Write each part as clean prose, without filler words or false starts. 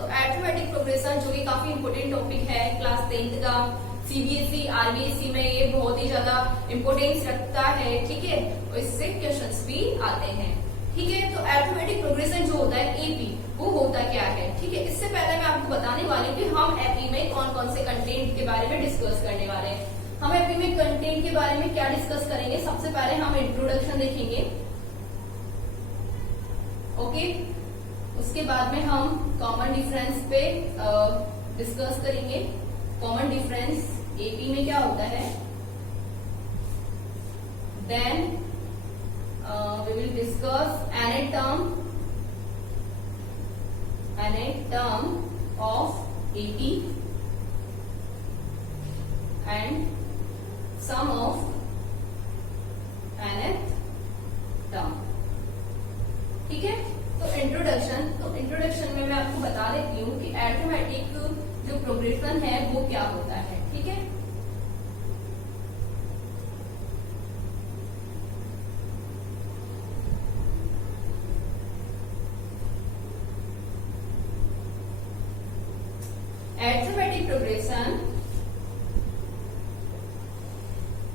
तो arithmetic progression जो कि काफी इंपोर्टेंट टॉपिक है क्लास 10th का, सीबीएसई आरबीएसई में ये बहुत ही ज्यादा इंपोर्टेंस रखता है, ठीक है, और इससे क्वेश्चंस भी आते हैं, ठीक है। तो अरिथमेटिक प्रोग्रेशन जो होता है एपी, वो होता क्या है, ठीक है। इससे पहले मैं आपको बताने वाली हूँ कि हम एपी में कौन कौन से कंटेंट के बारे में डिस्कस करने वाले हैं। हम एपी में कंटेंट के बारे में क्या डिस्कस करेंगे, सबसे पहले हम इंट्रोडक्शन देखेंगे, ओके। उसके बाद में हम कॉमन डिफरेंस पे डिस्कस करेंगे। कॉमन डिफरेंस एपी में क्या होता है, then we will discuss n term of AP and sum of nth term, ठीक है। तो इंट्रोडक्शन में मैं आपको बता देती हूँ कि अरिथमेटिक जो प्रोग्रेशन है वो क्या होता है, ठीक है। Arithmetic progression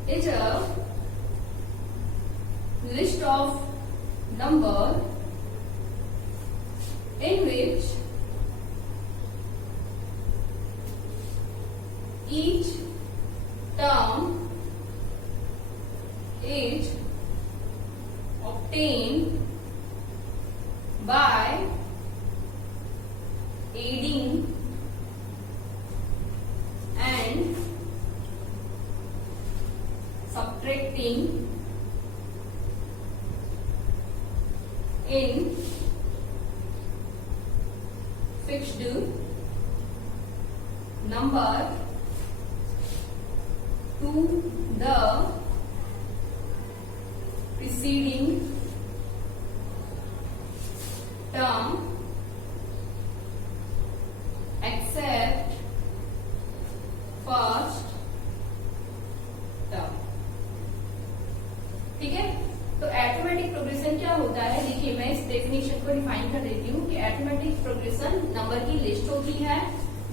is a list of number in which each term is obtained by adding and subtracting in fixed number to the preceding term except first term, ठीक है। तो अरिथमेटिक प्रोग्रेशन क्या होता है, देखिए मैं इस डेफिनेशन को डिफाइन कर देती हूँ कि अरिथमेटिक प्रोग्रेशन नंबर की लिस्ट होती है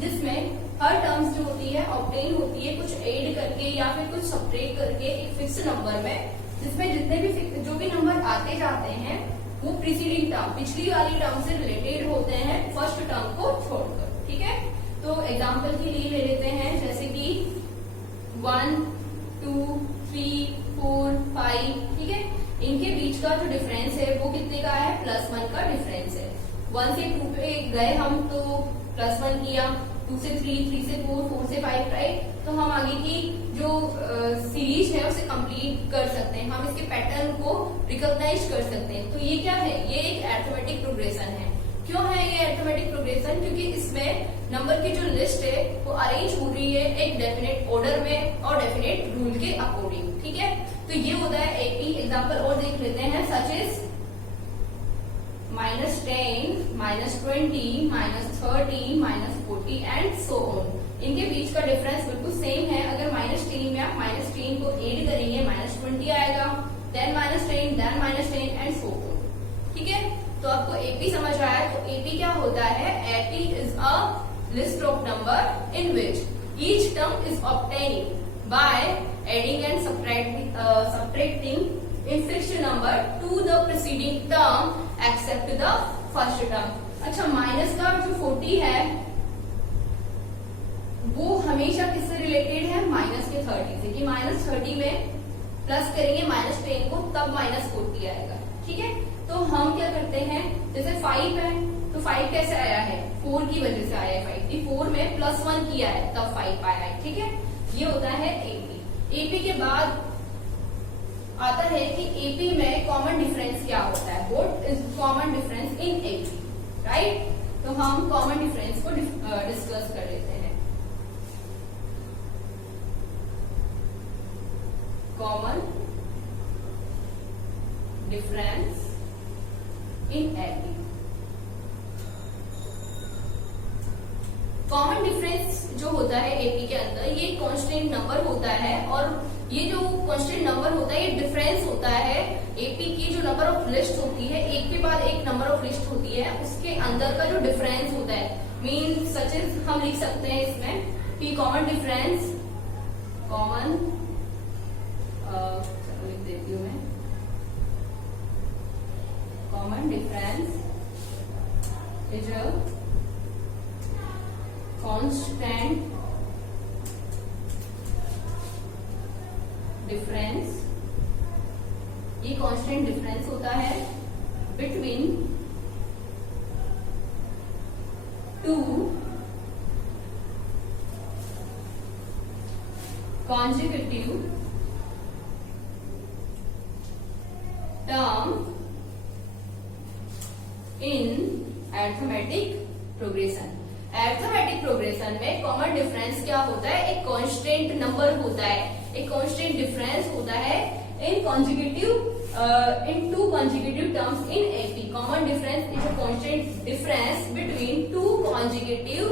जिसमें हर टर्म्स जो होती है ऑब्टेन होती है कुछ ऐड करके या फिर कुछ सब्ट्रैक्ट करके एक फिक्स नंबर में, जिसमें जितने भी जो भी नंबर आते जाते हैं वो प्रीसीडिंग टर्म, पिछली वाली टर्म से रिलेटेड होते हैं फर्स्ट टर्म को छोड़कर, ठीक है। तो एग्जाम्पल के लिए ले लेते हैं, जैसे कि 1, 2, 3, 4, 5, ठीक है। इनके बीच का जो डिफरेंस है वो कितने का है, +1 का डिफरेंस है। 1 से 2 पे गए हम तो +1 किया, 2 से 3, 3 से 4, 4 से 5, राइट। तो हम आगे की जो सीरीज है उसे कंप्लीट कर सकते हैं, हम इसके पैटर्न को रिकॉग्नाइज कर सकते हैं। तो ये क्या है, ये एक अरिथमेटिक प्रोग्रेशन है। क्यों है ये अरिथमेटिक प्रोग्रेशन, क्योंकि इसमें नंबर की जो लिस्ट है वो अरेंज हो रही है एक डेफिनेट ऑर्डर में और डेफिनेट रूल के अकॉर्डिंग, ठीक है। तो ये होता है एपी। एग्जांपल और देख लेते हैं, such is -10, -20, -30, -40 and so on. इनके बीच का डिफरेंस बिल्कुल सेम है। अगर -10 में आप -10 को ऐड करेंगे -20 आएगा, then -10, then -10 and so on, ठीक है। तो आपको एपी समझ आया। तो एपी क्या होता है, AP is a list of number in which each term is obtaining by adding and subtracting in fixed number to the preceding term except the first term. अच्छा, माइनस का जो 40 है वो हमेशा किससे रिलेटेड है, माइनस के 30 से, कि -30 में प्लस करेंगे -10 को तब -40 आएगा, ठीक है। तो हम क्या करते हैं, जैसे 5 है तो 5 कैसे आया है, 4 की वजह से आया है 5, कि 4 में +1 किया है तब 5 आया है, ठीक है। ये होता है एपी। एपी के बाद आता है कि एपी में कॉमन डिफरेंस क्या होता है, what is common difference in AP, right. तो हम कॉमन डिफरेंस को डिस्कस कर लेते हैं। Common difference in AP. Common difference जो होता है एपी के अंदर ये कांस्टेंट नंबर होता है, और ये जो कांस्टेंट नंबर होता है ये डिफरेंस होता है एपी की जो नंबर ऑफ लिस्ट होती है, एक के बाद एक नंबर ऑफ लिस्ट होती है, उसके अंदर का जो डिफरेंस होता है। मीन सच एज हम लिख सकते हैं इसमें कि कॉमन डिफरेंस, कॉमन लिख देती हूँ मैं, common difference is a constant difference, ये कांस्टेंट डिफरेंस होता है between two consecutive term in arithmetic progression। Arithmetic progression में कॉमन डिफरेंस क्या होता है, एक कांस्टेंट नंबर होता है, एक कांस्टेंट डिफरेंस होता है in consecutive in two consecutive terms in AP. Common difference is a constant difference between two consecutive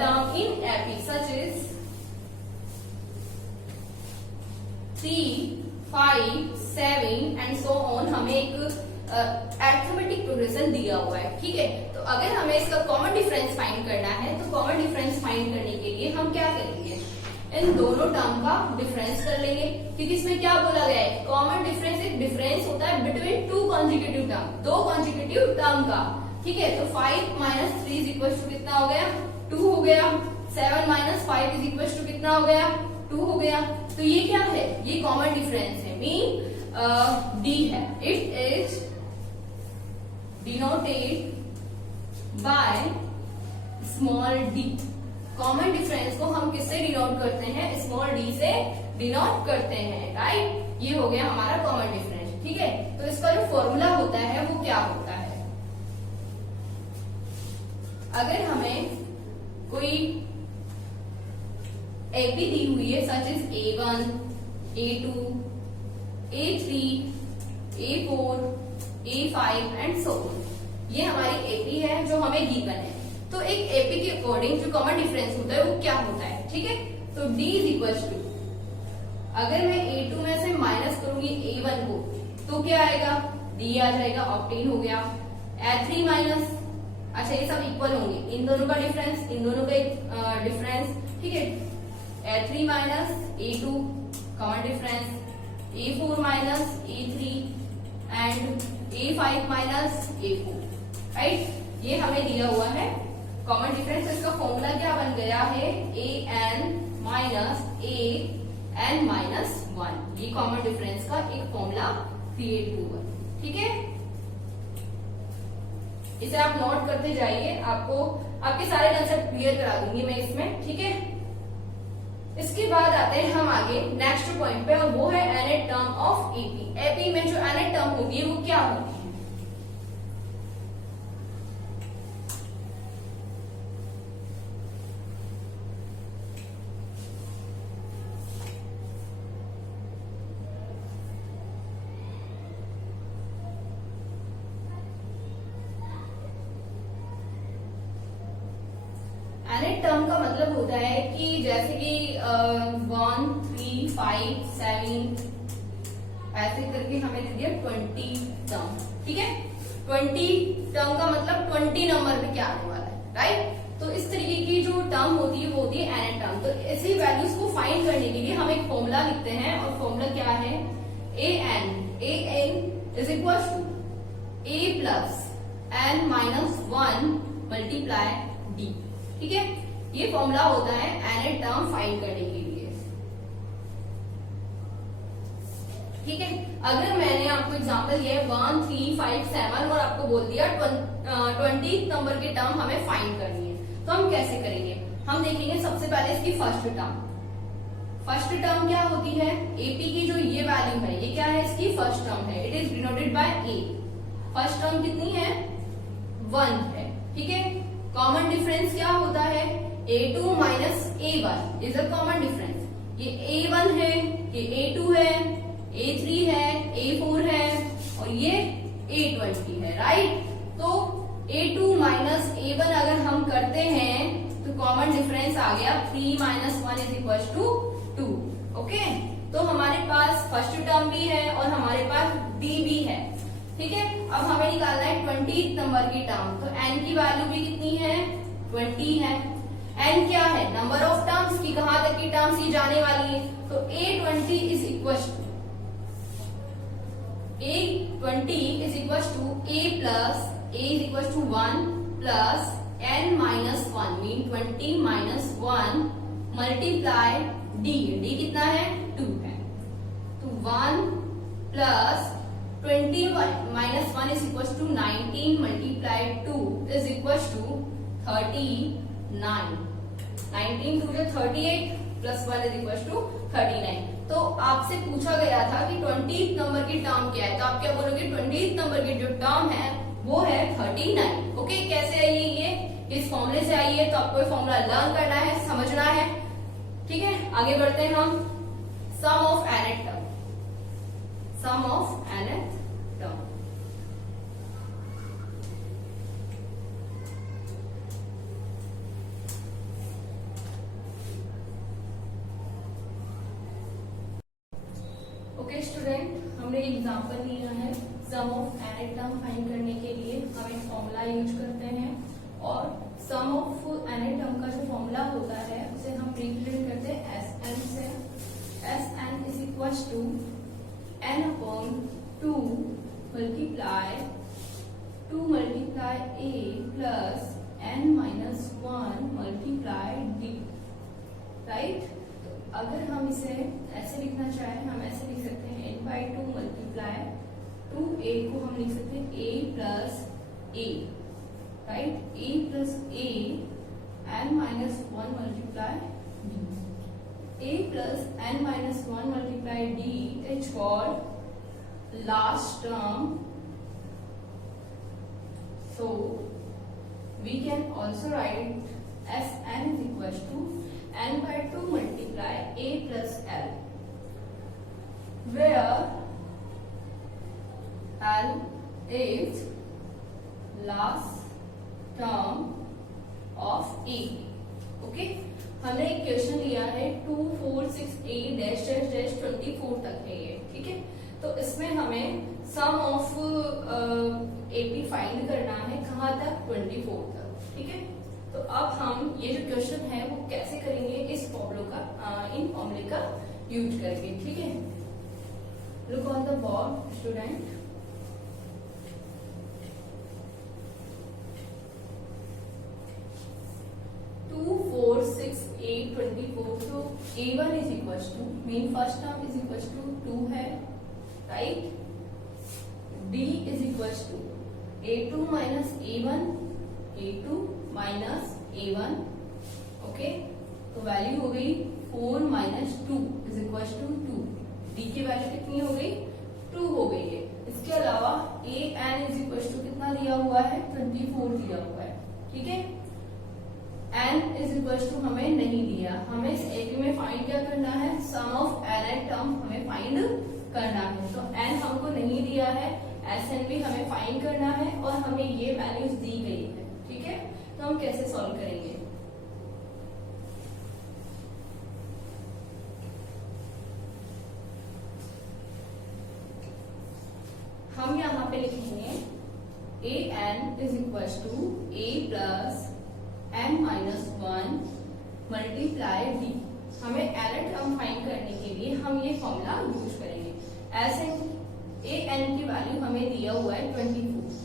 term in AP such is 3, 5, 7 and so on. हमें एक अरिथमेटिक प्रोग्रेशन दिया हुआ है, ठीक है। तो अगर हमें इसका कॉमन डिफरेंस फाइंड करना है तो कॉमन डिफरेंस फाइंड करने के लिए हम क्या करेंगे, इन दोनों टर्म का डिफरेंस कर लेंगे, क्योंकि इसमें क्या बोला गया है, कॉमन डिफरेंस एक डिफरेंस होता है बिटवीन टू कॉन्जिक्यूटिव टर्म, दो कॉन्जिक्यूटिव टर्म का, ठीक है। तो 5 माइनस 3 इज इक्वल टू कितना हो गया, 2 हो गया। 7 माइनस 5 इज इक्वल टू कितना हो गया, 2 हो गया। तो ये क्या है, ये कॉमन डिफरेंस है, मीन डी है। It is denoted by small D. Common difference को हम किससे डिनोट करते हैं, स्मॉल डी से डिनोट करते हैं, राइट। ये हो गया हमारा कॉमन डिफरेंस, ठीक है। तो इसका जो फॉर्मूला होता है वो क्या होता है, अगर हमें कोई एपी दी हुई है such is A1, A2, A3, A4, A5 and so on, ये हमारी एपी है जो हमें गिवन है। तो एक एपी के अकॉर्डिंग जो कॉमन डिफरेंस होता है वो क्या होता है, ठीक है। तो D इज इक्वल टू, अगर मैं A2 में से माइनस करूंगी A1 को तो क्या आएगा, D आ जाएगा, ऑब्टेन हो गया। A3 माइनस, अच्छा ये सब इक्वल होंगे, इन दोनों का डिफरेंस, इन दोनों का डिफरेंस, ठीक है। A3 minus A2 common difference, A4 minus A3 and A5 minus A4, right. ये हमें दिया हुआ है कॉमन डिफरेंस। इसका फॉर्मूला क्या बन गया है, AN माइनस AN माइनस 1। ये कॉमन डिफरेंस का एक फॉर्मूला क्रिएट हुआ, ठीक है। इसे आप नोट करते जाइए, आपको आपके सारे कंसेप्ट क्लियर करा दूंगी मैं इसमें, ठीक है। इसके बाद आते हैं हम आगे नेक्स्ट पॉइंट पे, और वो है एनएट टर्म ऑफ एपी। एपी में जो एनएट टर्म होगी वो क्या होगी, एनएट टर्म का मतलब होता है कि जैसे कि 1, 3, 5, 7 ऐसे करके हमें दे दिया 20 टर्म, ठीक है। 20 टर्म का मतलब 20 नंबर पे क्या आने वाला है, राइट। तो इस तरीके की जो टर्म होती है वो होती है एनएट टर्म। तो ऐसी वैल्यूज को फाइंड करने के लिए हम एक फॉर्मूला लिखते हैं, और फॉर्मूला क्या है, an is equal to a plus n minus 1 multiply d, ठीक है। ये फॉर्मूला होता है एनएट टर्म फाइंड करने के लिए, ठीक है। अगर मैंने आपको एग्जांपल दिया 1, 3, 5, 7 और आपको बोल दिया 20 नंबर के टर्म हमें फाइंड करनी है, तो हम कैसे करेंगे, हम देखेंगे सबसे पहले इसकी फर्स्ट टर्म। फर्स्ट टर्म क्या होती है, एपी की जो ये वैल्यू है ये क्या है, इसकी फर्स्ट टर्म है, it is denoted by A. First term कितनी है, 1 है, ठीक है। कॉमन डिफरेंस क्या होता है, A2 minus A1 is a common difference. ये A1 है, ये A2 है, A3 है, A4 है और ये A20 है, राइट। तो A2 माइनस A1 अगर हम करते हैं तो गया 3 minus 1 is equal to 2। Okay, तो हमारे पास फर्स्ट टर्म भी है और हमारे पास डी भी है। ठीक है, अब हमें निकालना है 20 नंबर की टर्म। तो n की वैल्यू भी कितनी है, 20 है। n क्या है, नंबर ऑफ टर्म्स की, कहां तक की टर्म्स ये जाने वाली है। तो a20 is equal to a plus a is equal to 1 plus n minus 1 mean 20 minus 1 multiply d। d कितना है, 2 है। तो 1 plus 20 minus 1 is equal to 19 multiply 2 is equal to 39। 19 two 38 plus 1 is equal to 39। तो आपसे पूछा गया था कि 20th नंबर की टर्म क्या है, तो आप क्या बोलोगे, 20th नंबर की जो टर्म है वो है 39। ओके, कैसे आई है ये, इस फॉर्मूले से आई है। तो आपको ये फॉर्मूला लर्न करना है, समझना है। ठीक है, आगे बढ़ते हैं हम। Sum of nth term, sum of nth term. Okay student, हमने एग्जांपल लिया है। Sum of nth term find करने के लिए हम एक फॉर्मूला यूज करते हैं और सम ऑफ nth टर्म का जो फॉर्मूला होता है उसे हम रिप्रेजेंट करते हैं Sn से। Sn is equal to n upon 2 multiply a plus n minus 1 multiply d। Right, अगर हम इसे ऐसे लिखना चाहें, हम ऐसे लिख सकते हैं n/2 मल्टीप्लाई 2a को हम लिख सकते हैं a plus a। Right, a plus a n minus 1 multiply d। a plus n minus 1 multiply d is called last term. So we can also write Sn is equal to n/2 multiply a plus l, where l is last term of a। Okay, हमने एक question लिया है 2 4 6 8 dash dash dash 24 तक है ये। ठीक है, तो इसमें हमें सम ऑफ एपी फाइंड करना है, कहां तक, 24 तक। ठीक है, तो अब हम ये जो क्वेश्चन है वो कैसे करेंगे, इस फॉर्मूले का, इन फॉर्मूले का यूज करके। ठीक है, look on the board student. तो a1 is equal to, mean first term is equal to 2 है। Right, d is equal to a2 minus a1, a2 minus a1। Okay, तो वैल्यू हो गई 4 minus 2 is equal to 2। d की value कितनी हो गई, 2 हो गई है। इसके अलावा an इज इक्वल टू कितना दिया हुआ है, 24 दिया हुआ है। ठीक है, n इज इक्वल टू हमें नहीं दिया, हमें इस एपी में फाइंड क्या करना है, सम ऑफ nth टर्म हमें फाइंड करना है। तो n हमको नहीं दिया है, Sn भी हमें फाइंड करना है और हमें ये वैल्यूज दी गई है। ठीक है, तो हम कैसे सॉल्व करेंगे। हम यहाँ पे लिखेंगे an is equal to a plus n minus 1 multiply d। हमें nth टर्म फाइंड करने के लिए हम ये फॉर्मूला यूज करेंगे। Sn an की वैल्यू हमें दिया हुआ है 24।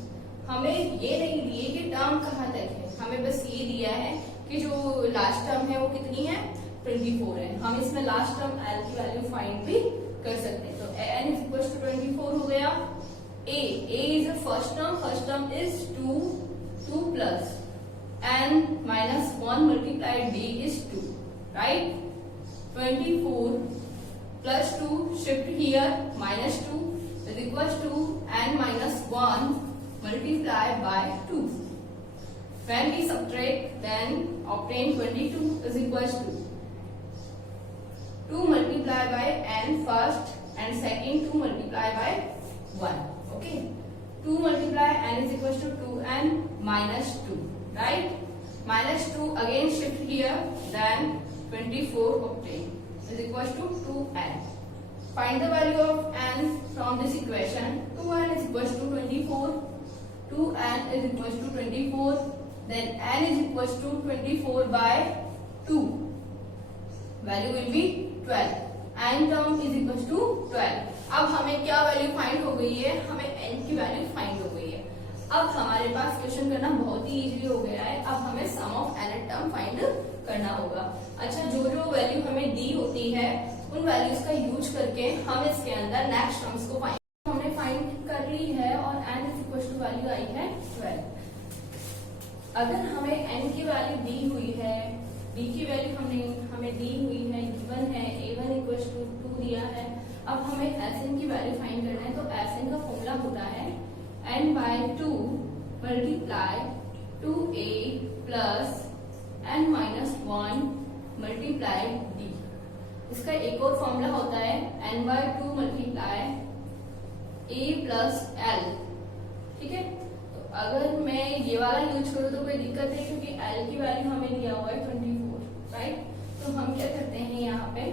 हमें ये नहीं दिए कि टर्म कहाँ तक है, हमें बस ये दिया है कि जो लास्ट टर्म है वो कितनी है, 24 है। हम इसमें लास्ट टर्म l की वैल्यू फाइंड भी कर सकते हैं। तो n इज इक्वल टू 24 हो गया। a is first term is 2 plus n minus 1 multiplied d is 2, right? 24 plus 2 shift here minus 2 is equals to n minus 1 multiplied by 2. When we subtract, then obtain 22 is equals to 2 multiplied by n first and second 2 multiplied by 1. Okay, 2 multiply n is equals to 2n minus 2. Right, -2 again shift here, then 24 obtained is equals to 2n. Find the value of n from this equation. 2n is equals to 24. 2n is equals to 24. Then n is equals to 24 by 2. Value will be 12. n term is equals to 12. अब हमें क्या value find हो गई है? हमें n की value find हो गई है। अब हमारे पास क्वेश्चन करना बहुत ही इजी हो गया है। अब हमें सम ऑफ n टर्म फाइंड करना होगा। अच्छा, जो जो वैल्यू हमें दी होती है उन वैल्यूज का यूज करके हम इसके अंदर नेक्स्ट टर्म्स को हमने फाइंड कर ली है और n is equal to value आई है 12। अगर हमें n की वैल्यू दी हुई है, d की वैल्यू हमें दी हुई है, गिवन है a1 इक्वल टू 2 दिया है। अब हमें Sn की वैल्यू फाइंड करना है, तो Sn का फॉर्मूला होता है n by 2 multiply 2a plus n minus 1 multiply d। इसका एक और फॉर्मूला होता है n by 2 multiply a plus l। ठीक है, तो अगर मैं ये वाला यूज करूँ तो कोई दिक्कत है, क्योंकि l की वैल्यू हमें दिया हुआ है 24, राइट। तो हम क्या करते हैं, यहाँ पे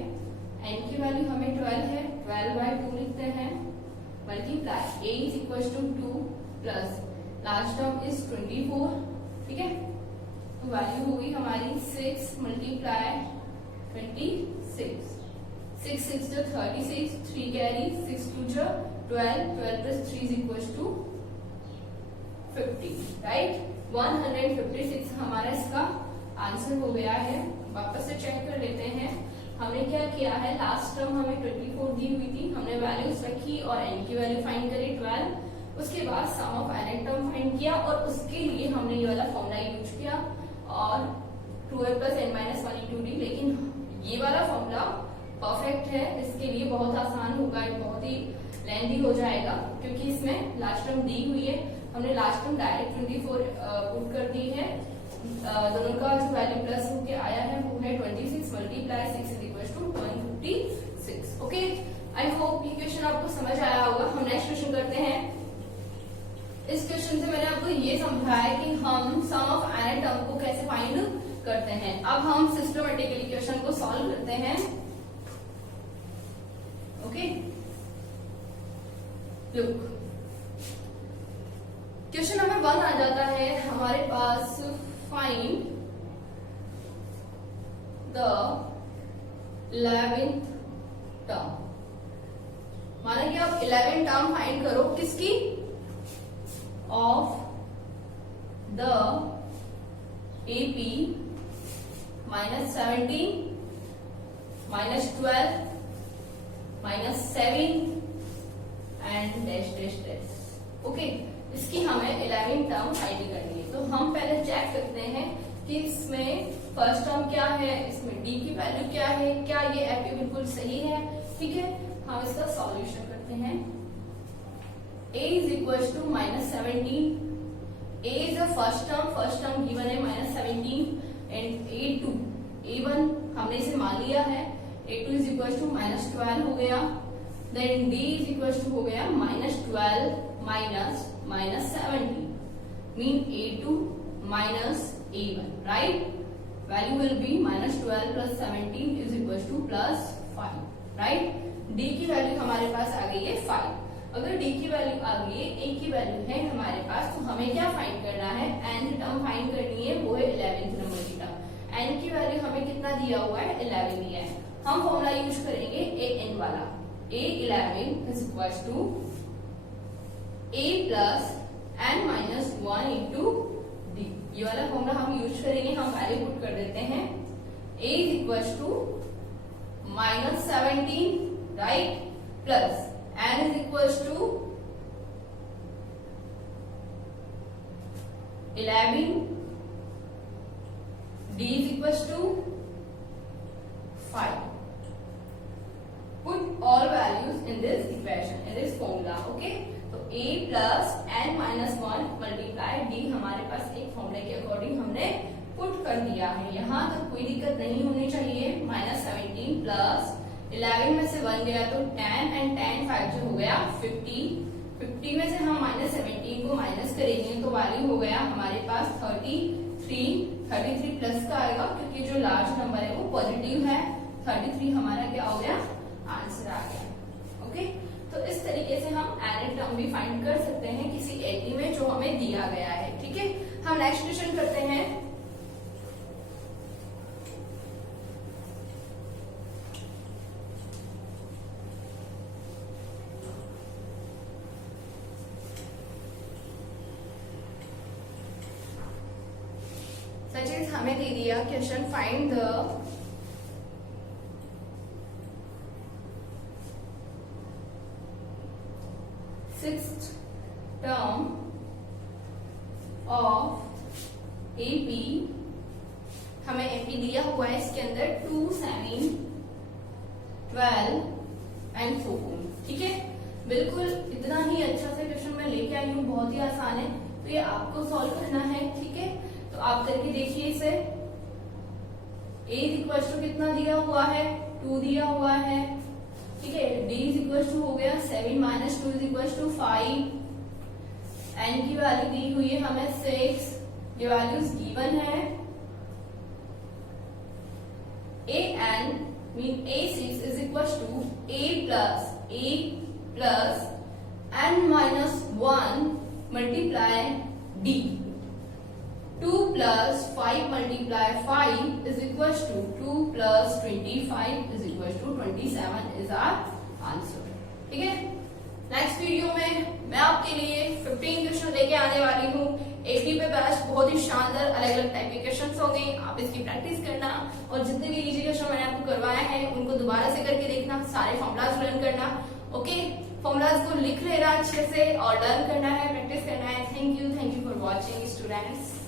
n की वैल्यू हमें 12 है, 12 by 2 लिखते हैं multiply a is equal to 2 plus last term is 24। ठीक है, तो वैल्यू होगी हमारी 6 मल्टीप्लाई 26। 6 6 जो 36, 3 कैरी, 6 2 जो 12, 12 plus 3 is equal to 50, right. 156 हमारा इसका आंसर हो गया है। वापस से चेक कर लेते हैं, हमने क्या किया है, लास्ट टर्म हमें 24 दी हुई थी, हमने वैल्यूज रखी और n की वैल्यू फाइंड करी 12। उसके बाद सम ऑफ n टर्म फाइंड किया और उसके लिए हमने ये वाला फॉर्मूला यूज किया और 2a plus n minus 1 into D. लेकिन ये वाला फॉर्मूला परफेक्ट है, इसके लिए बहुत आसान होगा, बहुत ही लेंथी हो जाएगा, क्योंकि इसमें लास्ट टर्म दी हुई है। हमने लास्ट टर्म डायरेक्ट 24 पुट कर दी है। दोनों का जो वैल्यू प्लस होके आया है वो है 26 multiply 6 is equal to 156। Okay, I hope ये क्वेश्चन आपको समझ आया होगा। हम नेक्स्ट क्वेश्चन करते हैं। इस क्वेश्चन से मैंने आपको ये समझाया कि हम सम ऑफ n टर्म को कैसे फाइंड करते हैं। अब हम सिस्टमेटिकली क्वेश्चन को सॉल्व करते हैं। ओके, लुक, क्वेश्चन नंबर 1 आ जाता है हमारे पास, फाइंड द 11th टर्म। माना कि आप 11 टर्म फाइंड करो, किसकी? Of the AP -17 -12 -7 and dash dash dash. Okay, इसकी हमें 11 टर्म फाइंड करनी है। तो हम पहले चेक करते हैं कि इसमें फर्स्ट टर्म क्या है, इसमें d की वैल्यू क्या है, क्या ये AP बिल्कुल सही है। ठीक है, हम इसका सॉल्यूशन करते हैं। a is equal to -17, a is the first term given है -17 एंड a1 हमने इसे मान लिया है, a2 इज इक्वल टू -12 हो गया, then d is equal to हो गया -12 minus 17 mean a2 minus a1, right. Value will be -12 plus 17 is equal to +5, right. d की वैल्यू हमारे पास आ गई है 5। अगर d की वैल्यू आ गई है, a की वैल्यू है हमारे पास, तो हमें क्या फाइंड करना है, nth टर्म फाइंड करनी है, वो है 11th नंबर की टर्म। n की वैल्यू हमें कितना दिया हुआ है, 11 दिया है। हम फॉर्मूला यूज करेंगे an वाला, a11 is equal to a plus n minus 1 into d. ये वाला फॉर्मूला हम यूज करेंगे। हम वैल्यू पुट कर देते हैं, a is equal to -17, right, plus n is equal to 11, d is equal to 5। Put all values in this equation, in this formula, okay? तो a plus n minus 1 multiply d हमारे पास एक फॉर्मूले के according हमने put कर दिया है। यहाँ तक कोई दिक्कत नहीं होनी चाहिए। -17 प्लस 11 में से 1 गया तो 10 एंड 10 5 जो हो गया 50। 50 में से हम -17 को माइनस करेंगे तो वैल्यू हो गया हमारे पास 33 33 प्लस का आएगा क्योंकि जो लार्ज नंबर है वो पॉजिटिव है। 33 हमारा क्या हो गया, आंसर आ गया। ओके, तो इस तरीके से हम एडेड टर्म भी फाइंड कर सकते हैं किसी 80 में जो हमें दिया गया है। ठीक है, हम नेक्स्ट क्वेश्चन करते हैं। सचिन हमें दे दिया question, find the sixth term of AP. हमें एपी दिया हुआ है, इसके अंदर 2, 7, 12 एंड 14। ठीक है, बिल्कुल इतना ही अच्छा से क्वेश्चन मैं लेके आई हूँ, बहुत ही आसान है, तो ये आपको सॉल्व करना है। ठीक है, तो आप करके देखिए इसे। a इक्वल टू कितना दिया हुआ है, 2 दिया हुआ है। ठीक है, d इक्वल टू हो गया 7 माइनस 2 इक्वल टू 5। n की वैल्यू दी हुई है हमें 6, ये वैल्यूज गिवन है। an mean a6 is equal to a plus n minus 1 multiply d। 2 plus 5 multiply 5 is equal to 2 plus 25 is equal to 27 is our answer। ठीक है, next video में मैं आपके लिए 15 क्वेश्चन लेके आने वाली हूँ। एपी पे बैच बहुत ही शानदार अलग अलग टाइप के क्वेश्चन होंगे, आप इसकी प्रैक्टिस करना और जितने भी इजी क्वेश्चन मैंने आपको करवाया है उनको दोबारा से करके देखना, सारे फॉर्मूलाज लर्न करना। ओके, फॉर्मूलाज को लिख लेना अच्छे से और लर्न करना है, प्रैक्टिस करना है। Thank you for watching students.